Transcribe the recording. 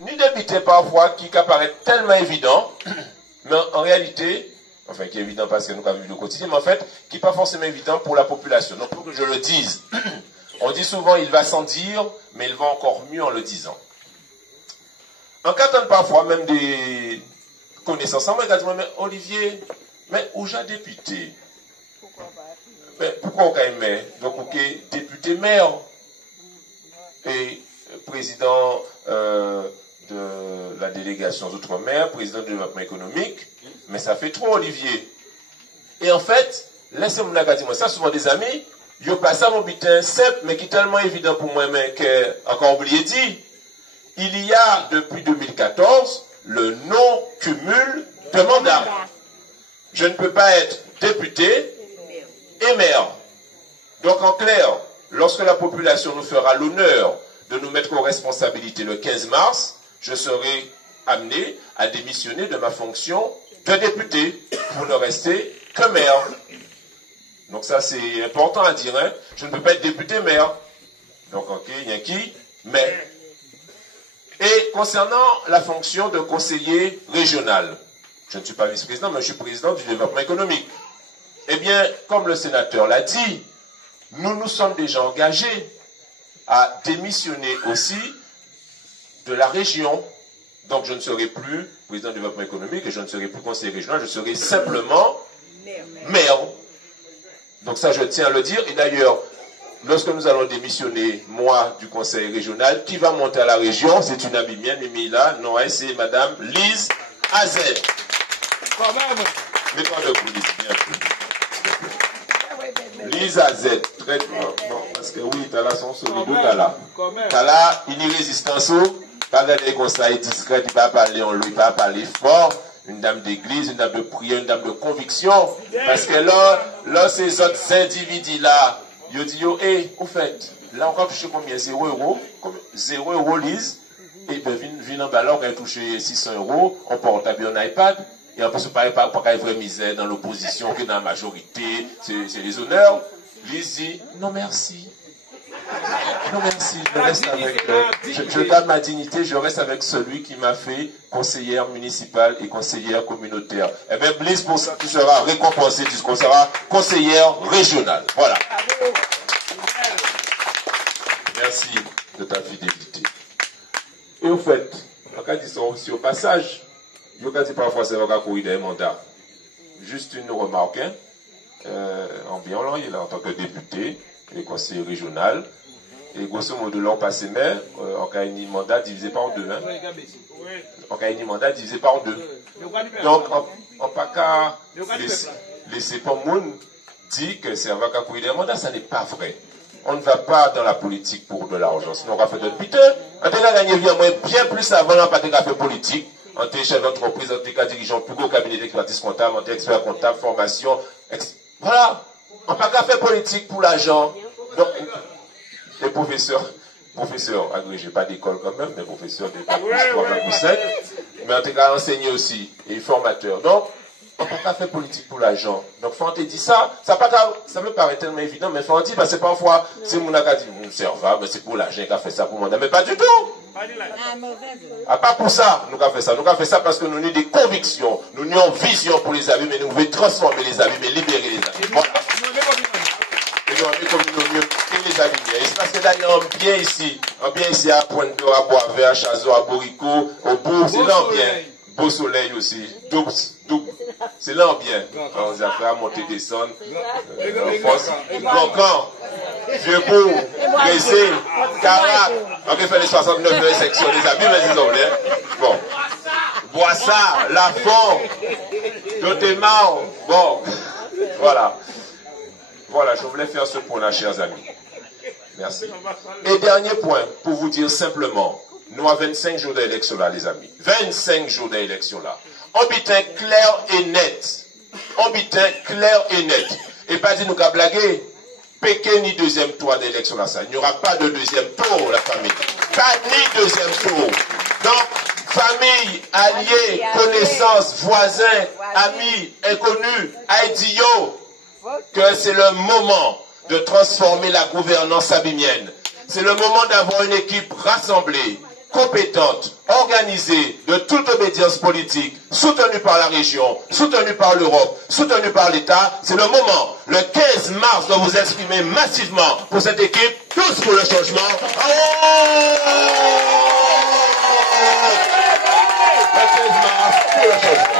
ni député parfois qui apparaît tellement évident, mais en réalité, enfin qui est évident parce que nous avons vu le quotidien, mais en fait, qui n'est pas forcément évident pour la population. Donc pour que je le dise, on dit souvent il va sans dire, mais il va encore mieux en le disant. En qu'attendent parfois même des connaissances. En moi, mais Olivier, mais où j'ai député? Mais pourquoi on gagne? Donc, ok, député maire et président de la délégation d'outre-mer, président du développement économique, mais ça fait trop, Olivier. Et en fait, laissez-moi dire ça, souvent des amis, ils passent à mon butin simple, mais qui est tellement évident pour moi, mais que, encore oublié dit, il y a depuis 2014 le non-cumul de mandats. Je ne peux pas être député et maire. Donc en clair, lorsque la population nous fera l'honneur de nous mettre aux responsabilités le 15 mars, je serai amené à démissionner de ma fonction de député pour ne rester que maire. Donc ça c'est important à dire. Hein? Je ne peux pas être député maire. Donc ok, il y a qui? Mais. Et concernant la fonction de conseiller régional, je ne suis pas vice-président, mais je suis président du développement économique. Eh bien, comme le sénateur l'a dit, nous nous sommes déjà engagés à démissionner aussi de la région. Donc je ne serai plus président du développement économique et je ne serai plus conseiller régional, je serai simplement maire. Donc ça, je tiens à le dire. Et d'ailleurs, lorsque nous allons démissionner, moi, du conseil régional, qui va monter à la région, c'est une amie mienne, Mimila, non, c'est madame Lise Azet. Quand même. Mets-toi debout, Lise, bien. Lise Azet, très bien. Non, parce que oui, t'as là son solido, t'as là. T'as là une irrésistance, pas regarder comme ça, discret, il va parler en lui, il va parler fort. Une dame d'église, une dame de prière, une dame de conviction. Parce que là, ces autres individus-là, ils disent, au fait, là encore, touché combien? 0 euros. 0 euros, Lise. Et bien, viens en ballon, quand elle touche 600 euros, on porte un iPad. Et en plus, pas qu'il y ait misère dans l'opposition, que dans la majorité, c'est les honneurs. Lise dit, non merci. Non merci, je reste avec, je garde ma dignité, je reste avec celui qui m'a fait conseillère municipale et conseillère communautaire. Et bien, Lise, pour ça, tu seras récompensé, tu seras conseillère régionale. Voilà. Merci de ta fidélité. Et au fait, on a dit ça aussi au passage, on a dit parfois c'est vrai qu'il y a des mandats. Juste une remarque, hein, en bien là, il est là en tant que député et conseiller régional. Et grosso modo, l'an passé, mais on a un mandat divisé par deux. Hein. On a un mandat divisé par deux. Donc, on n'a pas qu'à laisser pas le monde dire que c'est vrai qu'il y a des mandats, ça n'est pas vrai. On ne va pas dans la politique pour de l'argent. Sinon, on va faire de putain. On a gagné bien plus avant, on n'a pas fait politique. On était chef d'entreprise, on était dirigeant plus gros cabinet d'expertise comptable, on était expert comptable, formation. Voilà. On n'a pas fait politique pour l'argent. Donc, les professeurs agrégés, pas d'école quand même, mais professeurs de bac plus 3, bac plus 5, mais en tout cas enseignés aussi, et formateurs. Donc, on n'a pas fait politique pour l'argent. Donc, Fante dit ça, ça me paraît tellement évident, mais Fante, parce que parfois, c'est mon a dit, servant, mais c'est pour l'argent qui a fait ça pour moi. Mais pas du tout! Ah, pas pour ça, nous avons fait ça. Nous avons fait ça parce que nous avons des convictions, nous avons une vision pour les amis, mais nous voulons transformer les amis, mais libérer les amis. Voilà. Et nous avons comme nous mieux les amis. C'est parce que d'ailleurs, on bien ici à Pointe-d'Or, à Boisvert, à Chazot, à Borico, au Bourg, c'est là bien. Beau soleil aussi, double. C'est là bien. On a fait à monter, descendre, force, grand camp, vieux bourg, Brésil, Carac. On peut faire les 69 sections des amis, mais ils ont l'air. Bon. Boissard, Lafont, Dotémar. Bon. Voilà. Voilà, je voulais faire ce point-là, chers amis. Merci. Et dernier point, pour vous dire simplement, nous avons 25 jours d'élection là, les amis. 25 jours d'élection là. On bitin clair et net. On bitin clair et net. Et pas dire nous qu'à blaguer. Pékin ni deuxième tour d'élection là, ça. Il n'y aura pas de deuxième tour, la famille. Pas ni deuxième tour. Donc, famille, alliés, connaissances, voisins, amis, inconnus, Haïtio, que c'est le moment de transformer la gouvernance abimienne. C'est le moment d'avoir une équipe rassemblée, compétente, organisée, de toute obédience politique, soutenue par la région, soutenue par l'Europe, soutenue par l'État, c'est le moment, le 15 mars, de vous exprimer massivement pour cette équipe, tous pour le changement. Le 15 mars pour le changement.